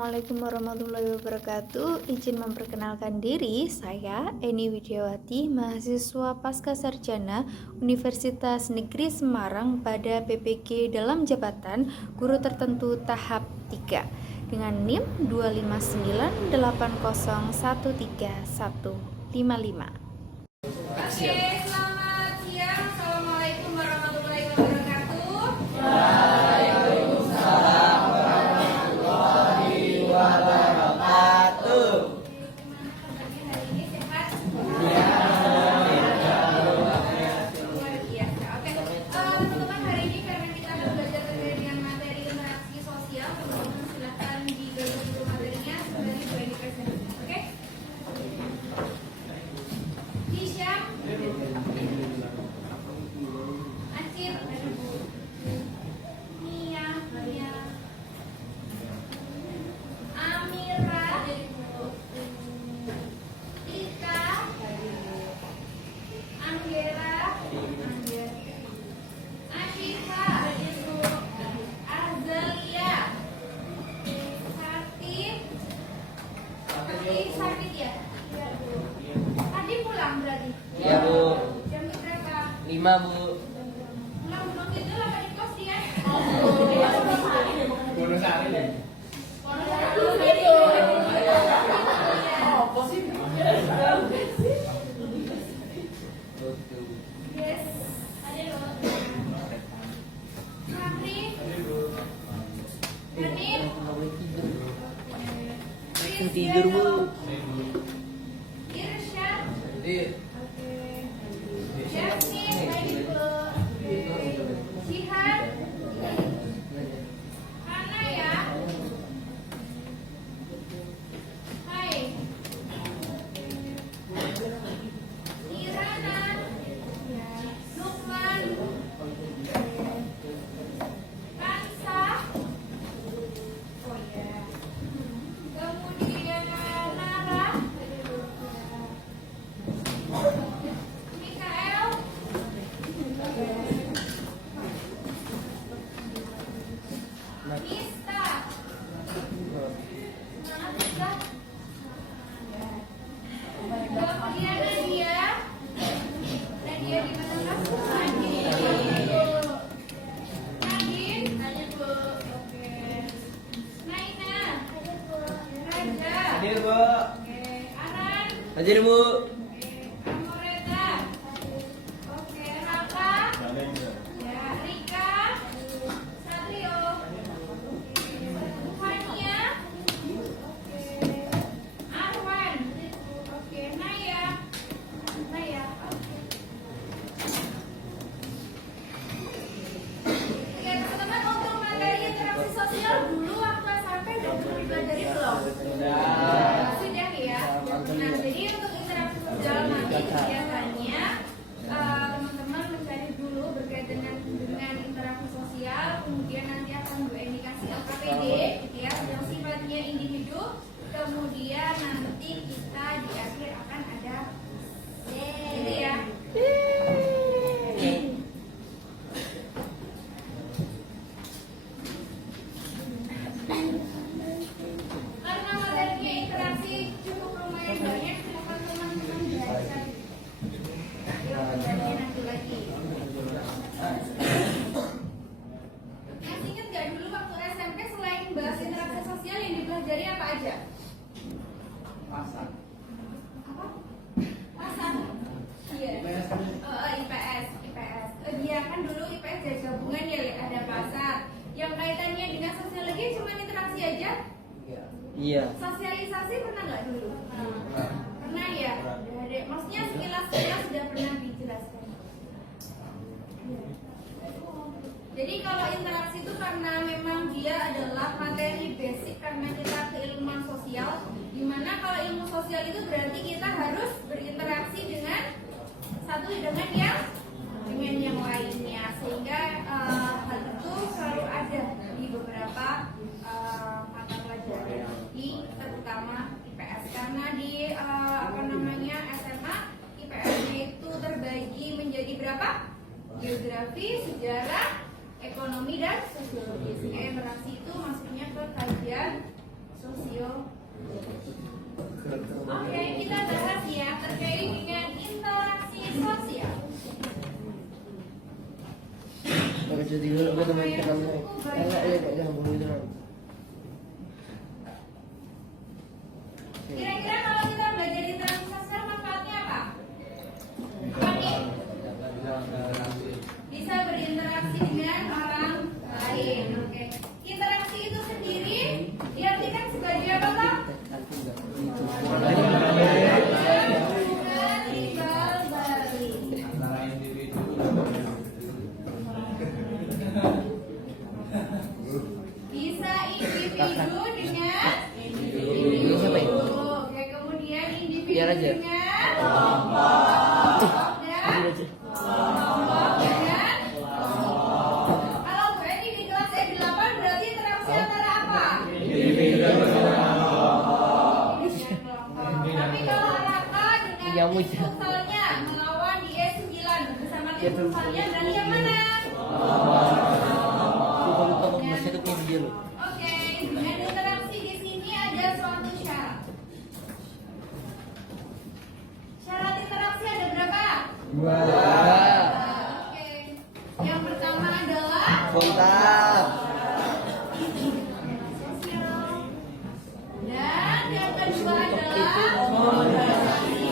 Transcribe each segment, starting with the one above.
Assalamualaikum warahmatullahi wabarakatuh. Izin memperkenalkan diri, saya Eni Widiawati, mahasiswa Pasca Sarjana Universitas Negeri Semarang pada PPG dalam jabatan guru tertentu tahap 3 dengan NIM 25980131155. Oke, selamat siang. Assalamualaikum warahmatullahi wabarakatuh. Waalaikumsalam warahmatullahi wabarakatuh. Hari ini sehat? Luar biasa. Oke, teman-teman, hari ini karena kita akan belajar terkait dengan materi interaksi sosial, teman-teman silahkan digali dulu materinya dari Bu Eni presentasi. Oke? Hisham, Acir, Nia, Amira, Ika, Anggera, Ashika, Azalia, Sakit ya? Tadi pulang berarti? Iya, Bu. Jam berapa? 5, Bu. Pulang belum itu lah di kos ya? Bonusari deh. Yes. Ada loh. Fahri. Hanif. Tidur, Bu. Irsyad. Tidur. Yasmin. Baik, Bu. Jihan. Hana ya. Hai. Irana. Lukman. Kansa. Oh ya. Kemudian Nara. Mikael. Nista. Nista. Kemudian Nadia. Nadia di mana kah? Nadine. Nadine. Oke. Naina. Raja. Hadir, Bu. Oke. Aran. Hadir, Bu. Oke. Amoreta. Oke. Raka. Ya. Rika. Satrio. Fania. Oke. Arwan. Oke. Naya. Naya. Oke. Oke, teman-teman, untuk materi interaksi sosial dulu waktu SMP udah dipelajari belum? Sudah. Sudah ya. Nah, jadi untuk interaksi sosial nanti biasanya teman-teman mencari dulu berkaitan dengan interaksi sosial, kemudian nanti akan Bu Eni kasih LKPD, gitu ya, yang sifatnya individu, kemudian nanti kita di akhir akan ada gitu ya. Karena materinya interaksi cukup lumayan banyak, silakan teman-teman baca. Yuk, bacanya nanti lagi. Masih ingat nggak dulu waktu SMP selain bahas interaksi sosial yang dipelajari apa aja? Pasar. Apa? Pasar. Iya. IPS. Dia kan dulu IPS jadi gabungan ya, ada pasar. Yang kaitannya dengan sosiologi cuma interaksi aja. Iya. Sosialisasi pernah nggak dulu? Pernah ya? Maksudnya sekilas sudah pernah dijelaskan. Jadi kalau interaksi itu karena memang dia adalah materi basic karena kita keilmuan sosial, dimana kalau ilmu sosial itu berarti kita harus berinteraksi dengan satu dengan yang lainnya, sehingga hal itu selalu ada di beberapa mata pelajaran di terutama IPS karena di SMA IPS-nya itu terbagi menjadi berapa? Geografi, sejarah, ekonomi dan sosiologi. Sehingga interaksi itu masuknya ke kajian Oke, kita bahas ya terkait dengan interaksi sosial. Pakai cuti dulu gue teman kamu. Enggak ya, Pak, jangan bunuh itu. Kira-kira kalau kita belajar interaksi sosial manfaatnya apa? Apa nih? Bisa berinteraksi dengan orang lain. Oke. Interaksi itu sendiri diartikan sebagai apa, Pak? Bisa individu dengan individu. Oke, kemudian individu Biar aja. dengan kelompok dan kelompok dengan kelompok. Kalau berarti di kelas E8 berarti interaksi antara apa? Individu dengan kelompok. Tapi kalau Raka dengan tim futsalnya melawan di E9 bersama tim futsalnya berarti yang mana? Lupa masih itu punya video lu. Oke, dan interaksi di sini ada suatu syarat. Syarat interaksi ada berapa? Oke. Yang pertama adalah Kontak. sosial. Dan yang kedua adalah komunikasi.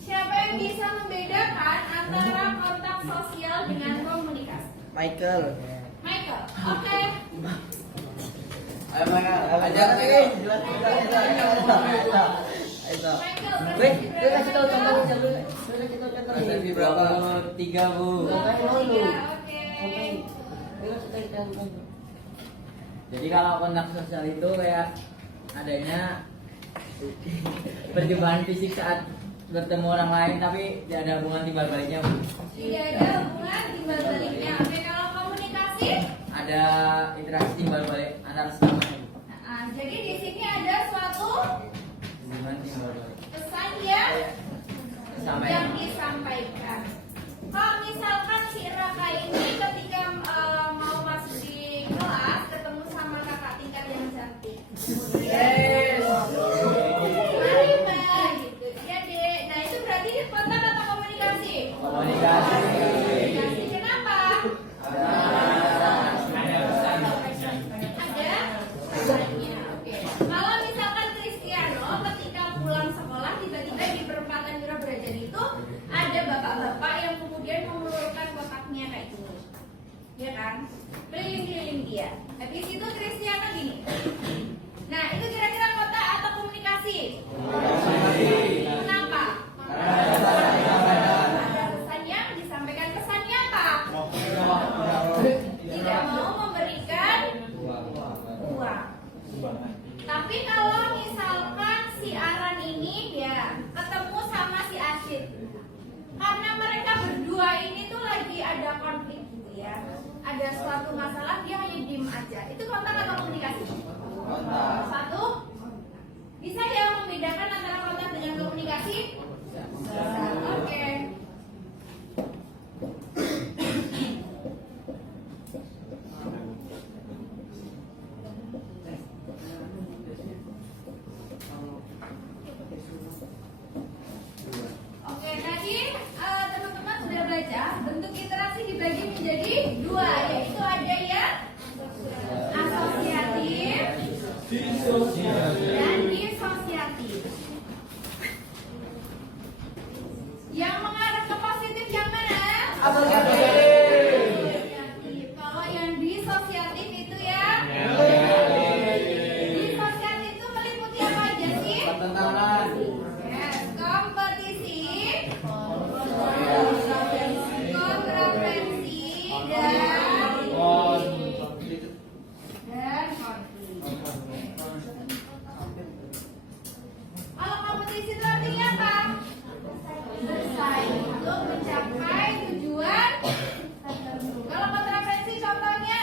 Siapa yang bisa membedakan antara kontak sosial dengan komunikasi? Michael. Michael. Oke. Ayo Michael, ajar nih. Ayo. Michael, Gue kasih tahu contohnya dulu. Gue kasih tahu contohnya. Berapa? 3, Bu. Oke. Jadi kalau kontak sosial itu kayak adanya perjumpaan fisik saat bertemu orang lain tapi tidak ada hubungan timbal baliknya. Tidak ada hubungan timbal baliknya. Oke, kalau komunikasi, Ada interaksi timbal balik antar sesama. jadi di sini ada suatu Hubungan timbal balik. pesan yang Kesampaian. disampaikan. Kalau misalkan si Raka ini ketika mau masuk di kelas ketemu sama kakak tingkat yang cantik, kemudian mari mbak gitu, iya dek. Nah itu berarti dia kontak atau komunikasi? Komunikasi. Komunikasi. Kenapa? Ada pesannya. Oke. Kalau misalkan Cristiano ketika pulang sekolah tiba-tiba di perempatan Wira Brajan itu ada bapak-bapak yang kemudian mengulurkan kotaknya kayak gini, ya kan? Keliling-keliling dia. Habis itu Cristiano gini. Nah itu kira-kira kotak atau komunikasi? Kenapa? Ada pesan yang disampaikan. Pesannya apa? Tidak mau memberikan uang. Tapi kalau misalkan si Aran ini dia ketemu sama si Asyid, karena mereka berdua ini tuh lagi ada konflik gitu ya, ada suatu masalah, dia hanya diem aja. Itu kontak atau komunikasi? Satu, bisa ya membedakan antara kontak dengan komunikasi? Oke. Oke, tadi teman-teman sudah belajar bentuk interaksi dibagi menjadi dua, yaitu ada yang asosiatif dan disosiatif. Yang mengarah ke positif yang mana? Asosiatif. Kalau yang disosiatif itu ya? Disosiatif itu meliputi apa aja sih? Pertentangan. Yes, kompetisi, kontroversi, dan konflik. Kalau kompetisi itu artinya apa? Bersaing untuk mencapai tujuan tertentu. Kalau kontroversi contohnya?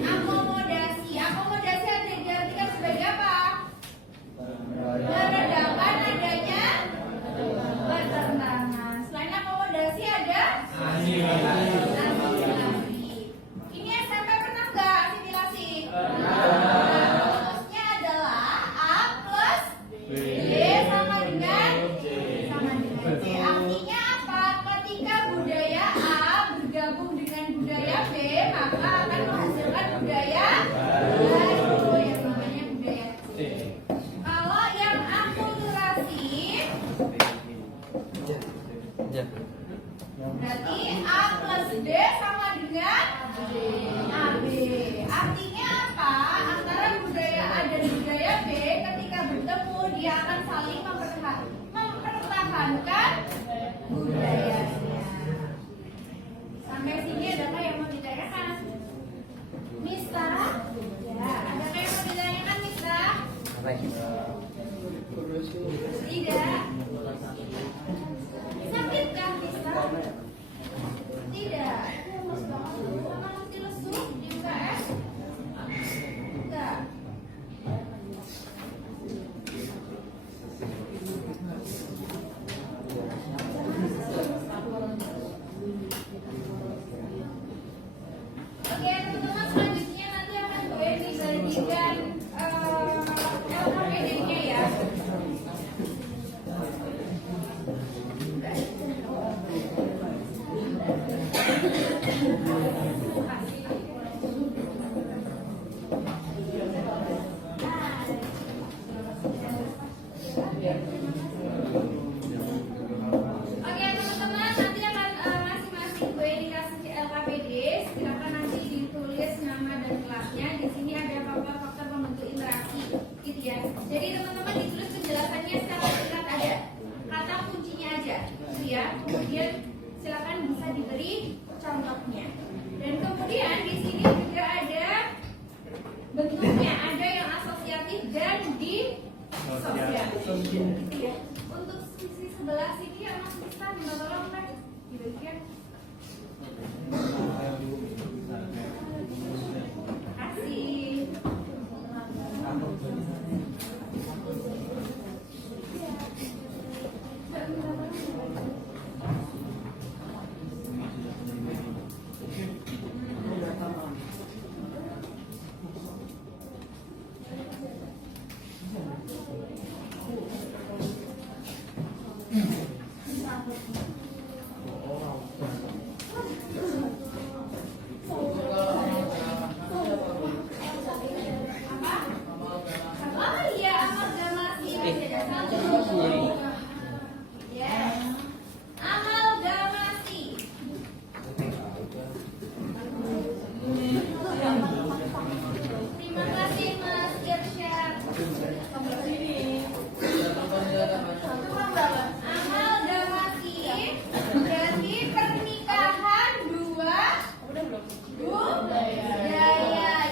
Akomodasi. Akomodasi ada diartikan sebagai apa? Meredakan adanya pertentangan. Selain akomodasi ada asimilasi. Ini SMP pernah nggak asimilasi? Rumusnya adalah A plus B sama dengan C. Artinya apa? Ketika budaya A bergabung dengan budaya B, maka akan menghasilkan budaya baru yang namanya budaya C. Kalau yang akulturasi berarti A plus B sama dengan AB. Artinya apa? Antara budaya A dan budaya B ketika bertemu dia akan saling mempertahankan budayanya. Sampai sini adakah yang mau ditanyakan? Mista? Ya, adakah yang mau ditanyakan Mista? Tidak. Sakitkah Mista? Tidak. Lemes banget. Sama masih lesu di UKS? Enggak. Oke teman-teman, selanjutnya nanti akan gue dibagikan LKPD-nya ya. Oke teman-teman, nanti akan masing-masing gue dikasih LKPD. Silakan nanti ditulis nama dan kelasnya. Di sini ada faktor-faktor pembentuk interaksi, gitu ya. Jadi teman-teman ditulis penjelasannya secara singkat ada. Kata kuncinya aja, gitu ya. Kemudian silakan bisa diberi contohnya. Dan kemudian di sini juga ada bentuknya, ada yang asosiatif dan disosiatif, gitu ya. Untuk sisi sebelah sini ya Mas Mista, minta tolong kan dibagikan. Kasih. Oh iya, amalgamasi. Yes. Amalgamasi. Terima kasih Mas Irsyad. Amalgamasi berarti pernikahan dua budaya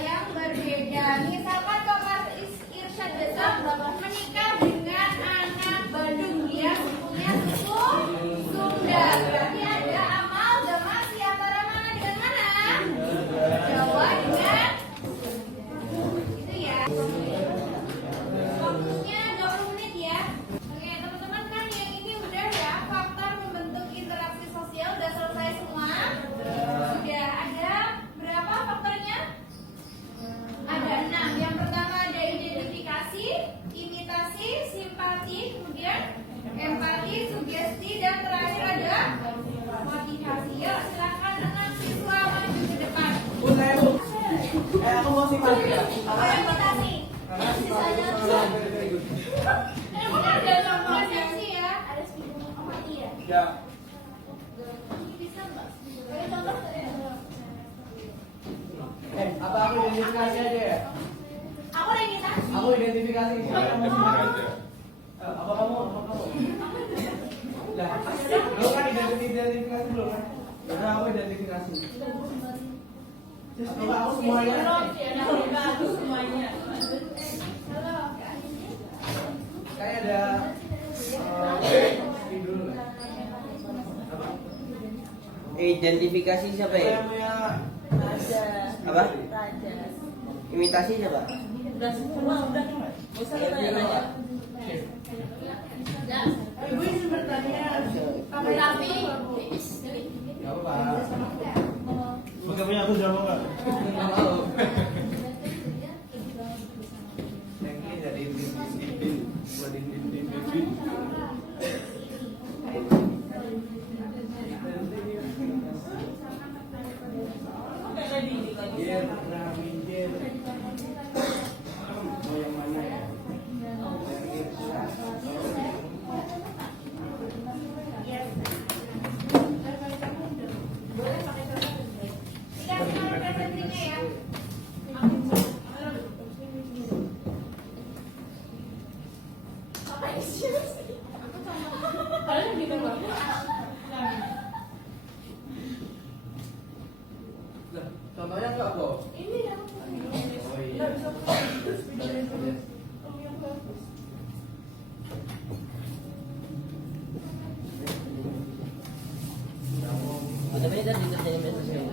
yang berbeda. Misalkan kalau Mas Irsyad besok menikah dengan anak Bandung, dia sukunya suku Sunda. Berarti ada amalgamasi antara mana dengan mana? Jawa dengan itu ya. Waktunya 20 menit ya. Oke teman-teman, kan yang ini udah ya, faktor membentuk interaksi sosial udah selesai semua. Sudah ada berapa faktornya? Ada 6. Yang pertama ada identifikasi, imitasi, simpati, kemudian empati, sugesti, dan terakhir ada motivasi. Yuk silakan 6 siswa maju ke depan. Aku mau simpati. Imitasi. Sisanya ini kan ada contoh sesi ya. Ada empati ya. Ya. Bisa nggak? Ada contoh Apa aku identifikasi aja ya? Aku ada imitasi. Aku identifikasi. Apa kamu? Lah, lu kan identifikasi belum kan? Udah aku identifikasi. Coba aku semuanya. Kayak ada ini dulu lah. Identifikasi siapa ya? Namanya Apa? Raja. Imitasi coba. Udah semua, udah. Gak usah tanya-tanya. Ibu ini bertanya. Tapi. Oke, punya aku sudah mau nggak? Nggak mau. Ini jadi din buat din. Dia pernah minjem. Mau yang mana ya? Contohnya enggak kok? Ini yang Oh iya. nggak bisa Tapi ini tadi terjadi media sosial.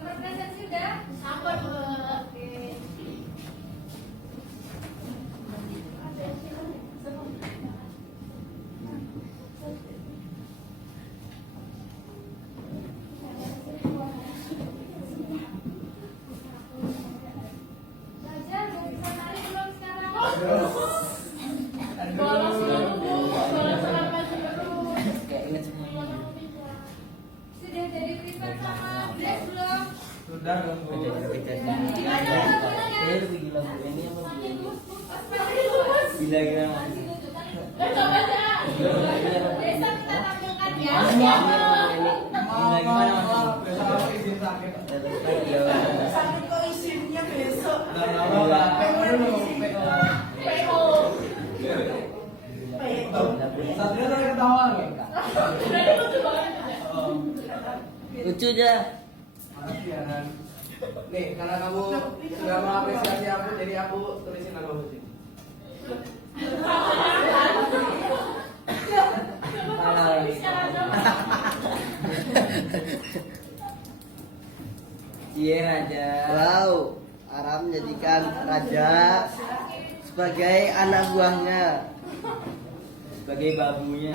Nomor presentasi udah? Oke. Raja, udah bisa nari belum sekarang? Kayak inget semuanya. Sudah jadi prefect sama Grace belum? Sudah dong Bu. Dia lebih gila Bu. Ini apa Bu? Gila-gila mas. Besok kita tampilkan ya. Gila gimana mas? Besok aku izin sakit. sakit kok izinnya besok. Nggak apa-apa. PO dulu. PO. Satria tadi ketawa nggak? Oh. Lucu aja. Makasih ya Nan. Nih, karena kamu sudah mengapresiasi aku, jadi aku tulisin nama kamu sini. Iya raja. Wow, Aram menjadikan raja sebagai anak buahnya, sebagai babunya.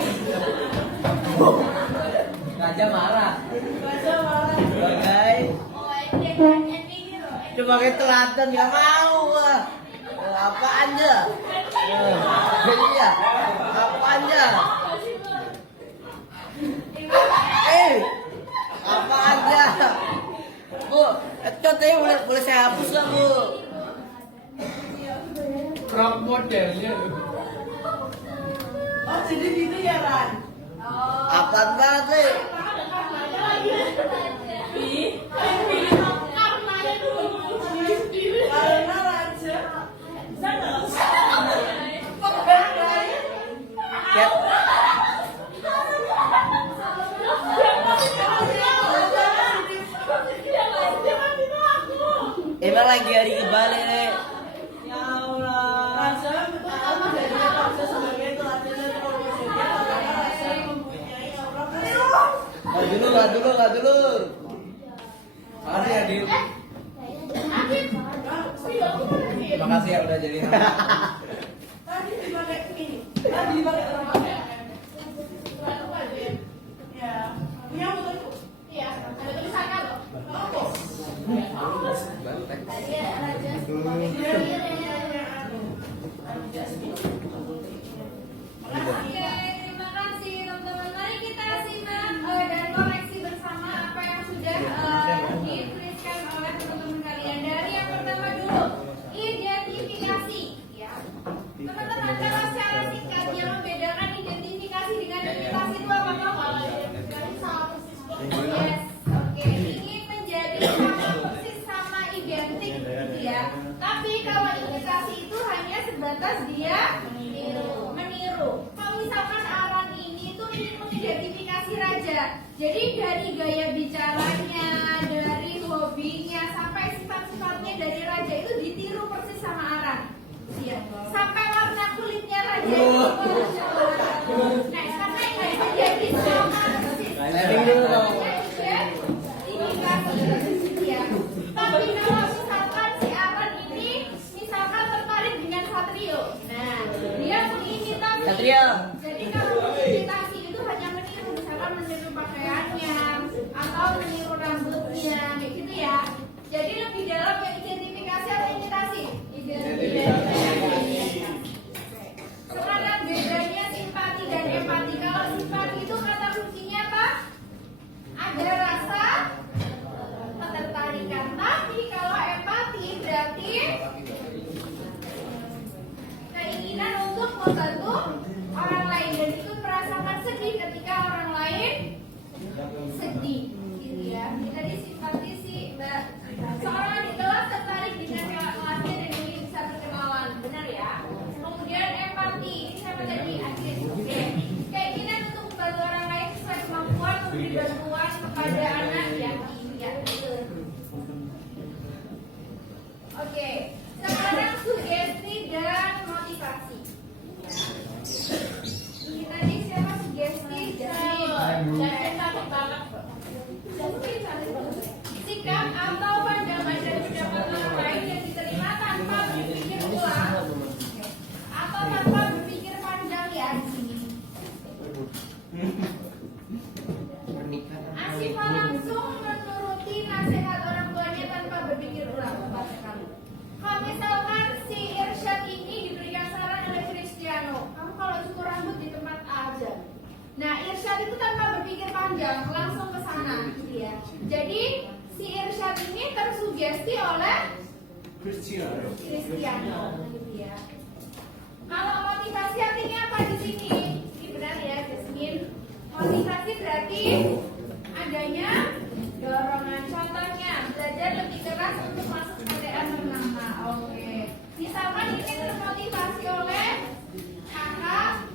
Raja marah. Sebagai sebagai teladan nggak mau. Apa aja? Iya, apa aja? Apa aja? Bu, contohnya boleh saya hapus nggak Bu? Rock modelnya. Oh jadi gitu ya Ran? Apaan banget sih? Karena Raja. Kayak emang lagi hari kebalik nih. Ya Allah. Raja menjadi Raja sebagai teladan dan profesional karena Raja mempunyai aura. Nggak dulu. Makasih ya Dil. Makasih ya udah jadi nama. Tadi dipakai ini. Tadi dipakai orang ya. Ya. Punya foto itu? Iya, ada tulisannya loh. Oh. Bantek. Tadi ada raja. Oke, terima kasih teman-teman. Mari kita simak dan koreksi bersama apa yang sudah dituliskan oleh teman-teman kalian. Dari yang pertama dulu, identifikasi. Ya, teman-teman kalau secara singkat yang membedakan identifikasi dengan imitasi itu apa tahu? Yes, oke. Ini menjadi sama persis sama identik, gitu ya. Tapi kalau imitasi itu hanya sebatas dia meniru. Kalau misalkan Aran ini tuh ingin mengidentifikasi raja. Jadi dari gaya bicaranya, dari hobinya, sampai sifat-sifatnya dari raja itu ditiru persis sama Aran. Iya. Sampai warna kulitnya raja itu. Nah, karena ini menjadi sama persis. Lighting dulu dong. Tapi kalau misalkan si Aran ini misalkan tertarik dengan Satrio, nah dia mengimitasi. Satrio. Jadi kalau mengimitasi itu hanya meniru, misalkan meniru pakaiannya atau meniru rambutnya, kayak gitu ya. Jadi lebih dalam ya identifikasi atau imitasi? Identifikasi. Sekarang bedanya simpati dan empati. Kalau simpati itu kata kuncinya apa? Ada rasa ketertarikan. Tapi kalau empati berarti keinginan untuk membantu orang lain dan ikut merasakan sedih ketika orang lain sedih, gitu ya. Jadi simpati sih, Mbak. Seorang di kelas tertarik dengan kakak kelasnya dan ingin bisa berkenalan, benar ya. Kemudian empati, ini siapa tadi? Akhir. Oke. Keinginan untuk membantu orang lain sesuai kemampuan, memberi bantuan kepada anak yatim, ya. Oke. Sekarang sugesti dan motivasi. Ini tadi siapa sugesti sikap atau pandangan dan pendapat orang lain yang diterima tanpa berpikir ulang atau tanpa berpikir panjang ya di sini. Asifah langsung menuruti nasihat orang tuanya tanpa berpikir ulang. Kalau misalkan si Irsyad ini diberikan saran oleh Cristiano, kamu kalau cukur rambut di tempat A aja. Nah, Irsyad itu tanpa berpikir panjang, langsung ke sana, gitu ya. Jadi si Irsyad ini tersugesti oleh Cristiano, gitu ya. Kalau motivasi artinya apa di sini? Ini benar ya, Jasmine. Motivasi berarti adanya dorongan. Contohnya, belajar lebih keras untuk masuk PTN ternama. Oke. Misalkan ini termotivasi oleh kakak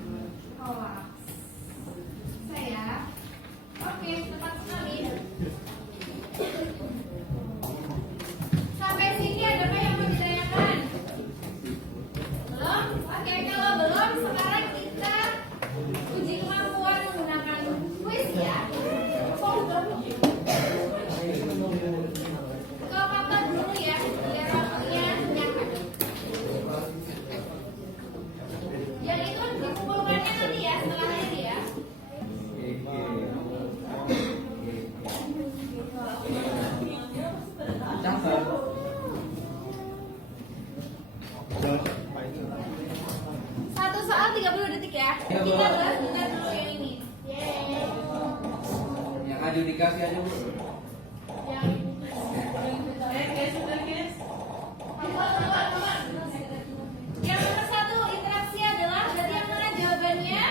kelas. Saya. Oke, tepat sekali. Sampai sini adakah yang mau ditanyakan? Belum? Oke, kalau belum, sekarang kita uji kemampuan menggunakan kuis ya. Ke fakta dulu ya, biar waktunya nyangka. Yang itu dikumpulkannya nanti ya, setelah ini ya. Satu soal 30 detik ya. Kita bahas bentar dulu yang ini. Yang aju dikasih aja Bu. Yang nomor 1 interaksi adalah berarti yang mana jawabannya?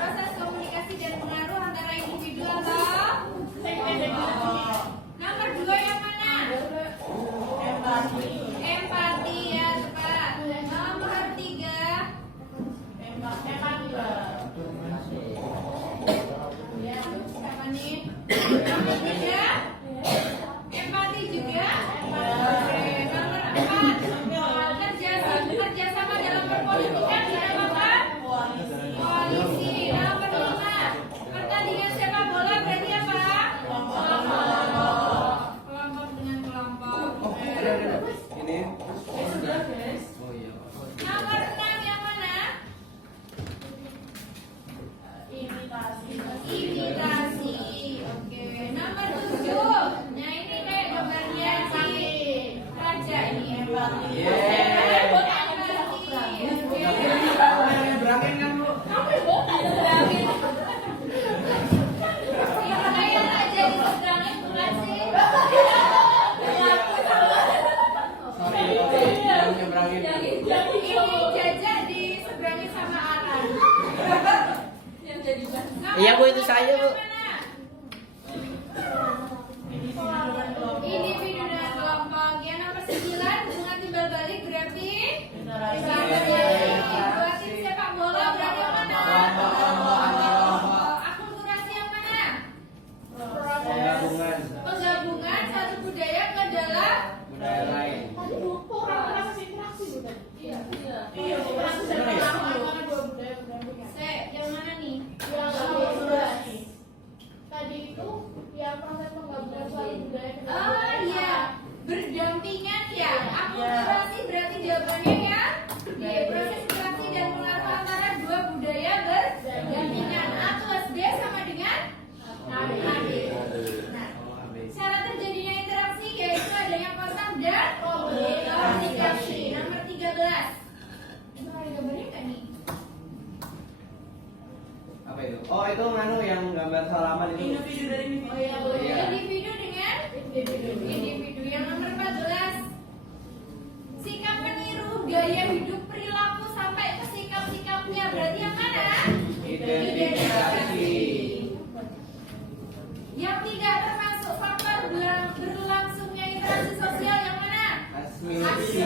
Proses komunikasi dan pengaruh antara individu atau nomor 2 yang mana? Empati ya tepat. Nomor 3 apa nih? Berangin kan Bu? Sorry, yang nyebrangin. Ini Jaja diseberangi sama Alan. Iya Bu, itu saya Bu. Individu dan kelompok. Yang nomor 9 bunga timbal balik berarti buat tim sepak bola berarti yang mana? Akulturasi yang mana? Gabungan Penggabungan satu budaya ke dalam budaya lain. Yang mana nih? Tadi itu yang proses penggabungan suatu budaya ke dalam Oh budaya. iya, berdampingan ya. Akulturasi berarti jawabannya ya. Iya, proses interaksi dan pengaruh antara dua budaya berdampingan. A plus B sama dengan AB. Nah, cara terjadinya interaksi yaitu adanya kontak dan komunikasi. Nomor 13. Itu ada gambarnya nggak nih? Apa itu? Oh, itu nganu yang gambar halaman itu. Oh iya, Iya. individu dengan individu. Yang nomor 14. Sikap meniru gaya hidup perilaku sampai ke sikap-sikapnya. Berarti yang mana? Identifikasi. Yang tidak termasuk faktor berlangsungnya interaksi sosial yang mana? Asimilasi.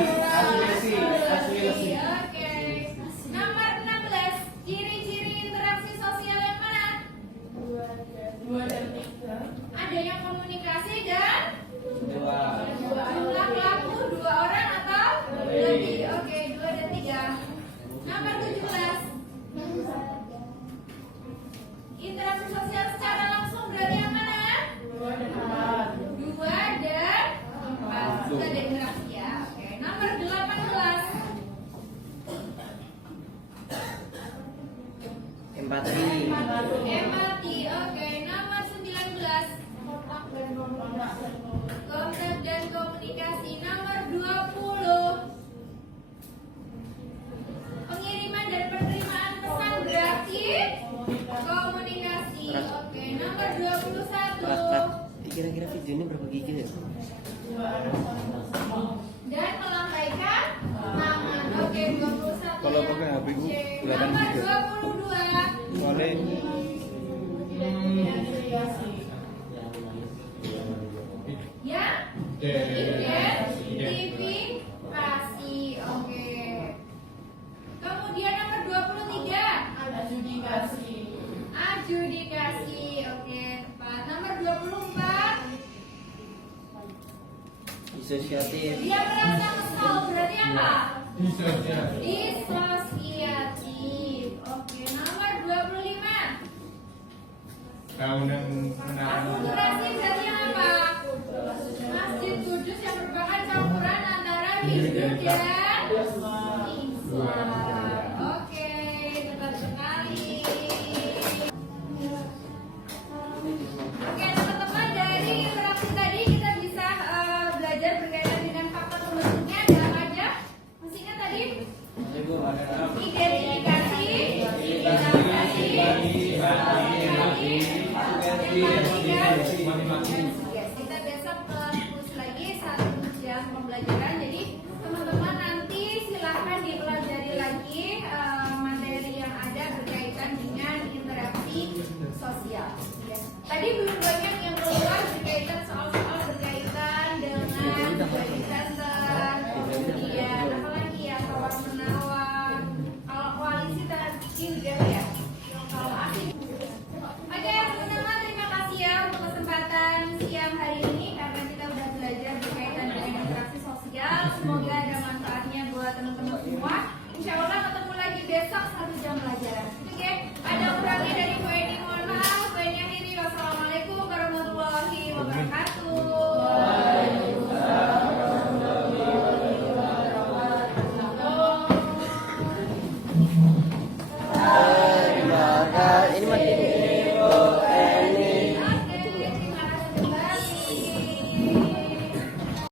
Oke. Nomor 16. Ciri-ciri interaksi sosial yang mana? 2 dan 3. Adanya komunikasi dan Dua. jumlah pelaku 2 orang atau lebih. Oke, 2 dan 3. Nomor 17. Interaksi sosial secara langsung berarti yang mana? 2 dan 4. 2 dan 4. Sudah ada interaksi ya. Oke, nomor 18. Empati. Empati. Oke, nomor 19. Kontak dan komunikasi. Nomor 20. Pengiriman dan penerimaan pesan berarti komunikasi. Oke, nomor 21. Kira-kira videonya berapa giga ya? Dan melambaikan tangan. Oke, 21. Kalau pakai HP ku, kelihatan Nomor giga. 22. Soalnya Ya, identifikasi. Oke. Kemudian nomor 23. Adjudikasi. Oke, tepat. Nomor 24. disosiatif. Dia merasa kesal berarti apa? Disosiatif. Oke, nomor 25. Akulturasi berarti apa? Masjid Kudus yang merupakan campuran antara Hindu dan Islam. Oke, tepat sekali. Oke, teman-teman, dari interaksi tadi kita bisa belajar berkaitan dengan faktor pembentuknya adalah aja. Masih ingat tadi? Identifikasi, kita besok fokus lagi 1 jam pembelajaran. Jadi teman-teman nanti silahkan dipelajari lagi materi yang ada berkaitan dengan interaksi sosial. Ya. Tadi belum banyak yang keluar berkaitan soal-soal berkaitan dengan